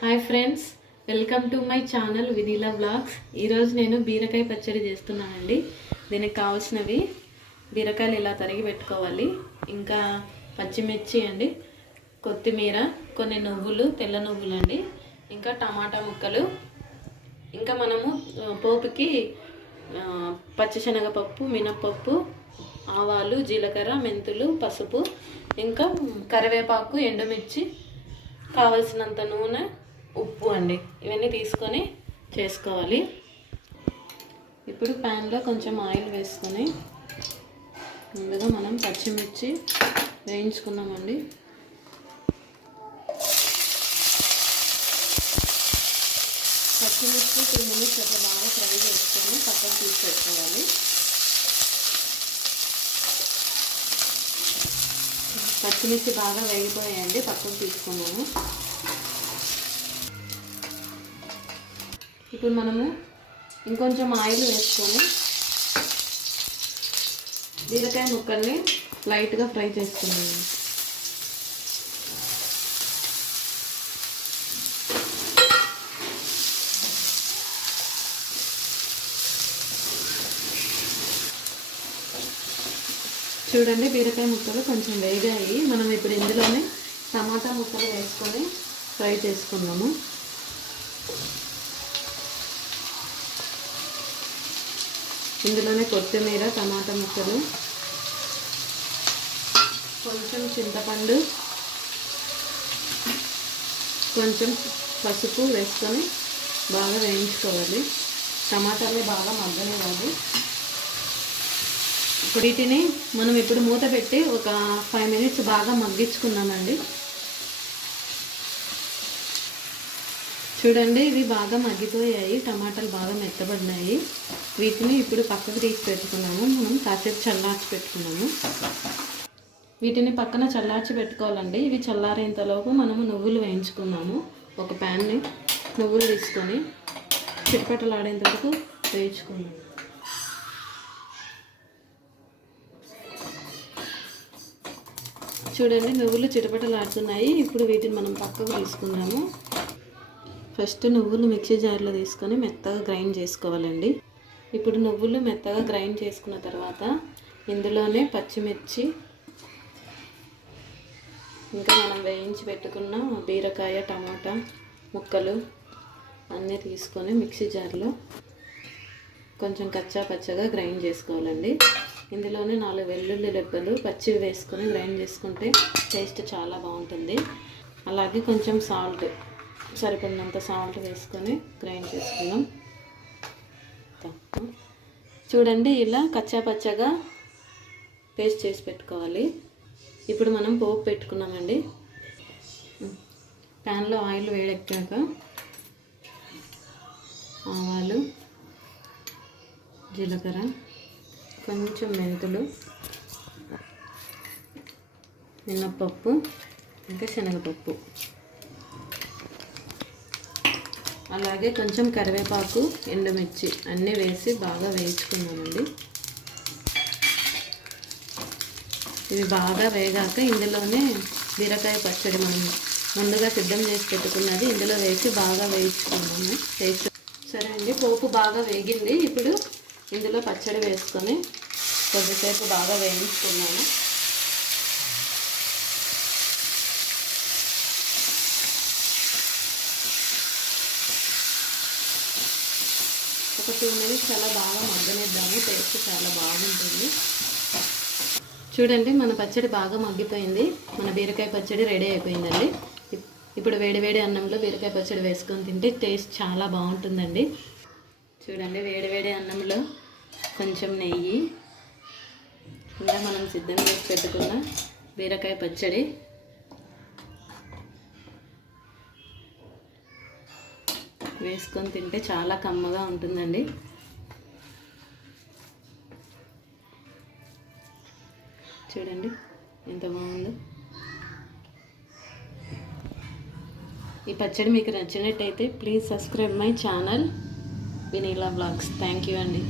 Hi friends welcome to my channel Vineela blogs ఈరోజు నేను బీరకాయ పచ్చడి చేస్తున్నానండి. దీనికి కావాల్సినవి బీరకాయలు ఇలా తరిగి పెట్టుకోవాలి. ఇంకా పచ్చిమిర్చి అండి కొత్తిమీర కొన్ని నువ్వులు తెల్ల నువ్వులు అండి ఇంకా టమాటా ముక్కలు. ఇంకా మనము పోపుకి పచ్చిశనగపప్పు మినప్పప్పు ఆవాలు జీలకర్ర మెంతులు పసుపు ఇంకా కరివేపాకు ఎండుమిర్చి కావలసినంత నూనె ఉప్పు అండి. ఇవన్నీ తీసుకొని చేసుకోవాలి. ఇప్పుడు ప్యాన్లో కొంచెం ఆయిల్ వేసుకొని ముందుగా మనం పచ్చిమిర్చి వేయించుకున్నామండి పచ్చిమిర్చి టూ మినిట్స్ అట్లా బాగా ఫ్రై చేసుకొని పక్కకు తీసి పెట్టుకోవాలి పచ్చిమిర్చి బాగా వేగిపోయాయండి పక్కకు తీసుకున్నాము ఇప్పుడు మనము ఇంకొంచెం ఆయిల్ వేసుకొని బీరకాయ ముక్కల్ని లైట్గా ఫ్రై చేసుకున్నాము చూడండి బీరకాయ ముక్కలు కొంచెం వేగాయి. మనం ఇప్పుడు ఇందులోనే టమాటా ముక్కలు వేసుకొని ఫ్రై చేసుకున్నాము ఇందులోనే కొత్తిమీర టమాటా ముక్కలు కొంచెం చింతపండు కొంచెం పసుపు వేసుకొని బాగా వేయించుకోవాలి. టమాటాలు బాగా మగ్గనివ్వాలి. ఇప్పుడు వీటిని మనం ఇప్పుడు మూత పెట్టి ఒక ఫైవ్ మినిట్స్ బాగా మగ్గించుకున్నామండి చూడండి ఇవి బాగా మగ్గిపోయాయి. టమాటాలు బాగా మెత్తబడినాయి. వీటిని ఇప్పుడు పక్కకు తీసి పెట్టుకున్నాము మనం కాసేపు చల్లార్చి పెట్టుకున్నాము. వీటిని పక్కన చల్లార్చి పెట్టుకోవాలండి. ఇవి చల్లారేంతలోపు మనము నువ్వులు వేయించుకున్నాము. ఒక ప్యాన్ని నువ్వులు తీసుకొని చిట్పెట్టలాడేంత వరకు వేయించుకున్నాము. చూడండి నువ్వులు చిటపటలాడుతున్నాయి. ఇప్పుడు వీటిని మనం పక్కకు తీసుకుందాము. ఫస్ట్ నువ్వులు మిక్సీ జార్లో తీసుకొని మెత్తగా గ్రైండ్ చేసుకోవాలండి. ఇప్పుడు నువ్వులు మెత్తగా గ్రైండ్ చేసుకున్న తర్వాత ఇందులోనే పచ్చిమిర్చి ఇంకా మనం వేయించి పెట్టుకున్న బీరకాయ టమాటా ముక్కలు అన్నీ తీసుకొని మిక్సీ జార్లో కొంచెం కచ్చా పచ్చగా గ్రైండ్ చేసుకోవాలండి. ఇందులోనే నాలుగు వెల్లుల్లి రెబ్బలు పచ్చివి వేసుకొని గ్రైండ్ చేసుకుంటే టేస్ట్ చాలా బాగుంటుంది. అలాగే కొంచెం సాల్ట్ సరిపడినంత సాల్ట్ వేసుకొని గ్రైండ్ చేసుకుందాం. తక్కువ. చూడండి ఇలా కచ్చా పచ్చగా పేస్ట్ చేసి పెట్టుకోవాలి. ఇప్పుడు మనం పోపు పెట్టుకున్నామండి. ప్యాన్లో ఆయిల్ వేడెక్కాక ఆవాలు జీలకర్ర కొంచెం మెంతులు మినప్పప్పు ఇంకా శనగపప్పు. అలాగే కొంచెం కరివేపాకు ఎండుమిర్చి అన్నీ వేసి బాగా వేయించుకున్నామండి ఇవి బాగా వేగాక ఇందులోనే బీరకాయ పచ్చడి మనం ముందుగా సిద్ధం చేసి పెట్టుకున్నది ఇందులో వేసి బాగా వేయించుకున్నాము వేసి సరే అండి పోపు బాగా వేగింది. ఇప్పుడు ఇందులో పచ్చడి వేసుకొని కొద్దిసేపు బాగా వేయించుకున్నాము ఒక టూ మినిట్స్ అలా బాగా మగ్గనిద్దాము. టేస్ట్ చాలా బాగుంటుంది. చూడండి మన పచ్చడి బాగా మగ్గిపోయింది. మన బీరకాయ పచ్చడి రెడీ అయిపోయిందండి. ఇప్- ఇప్పుడు వేడివేడి అన్నంలో బీరకాయ పచ్చడి వేసుకొని తింటే టేస్ట్ చాలా బాగుంటుందండి. చూడండి వేడివేడి అన్నంలో కొంచెం నెయ్యి. ఇంకా మనం సిద్ధం చేసి పెట్టుకున్న బీరకాయ పచ్చడి. వేసుకొని తింటే చాలా కమ్మగా ఉంటుందండి. చూడండి ఎంత బాగుందో. ఈ పచ్చడి మీకు నచ్చినట్టయితే please subscribe my channel. Vineela blogs. Thank you అండి.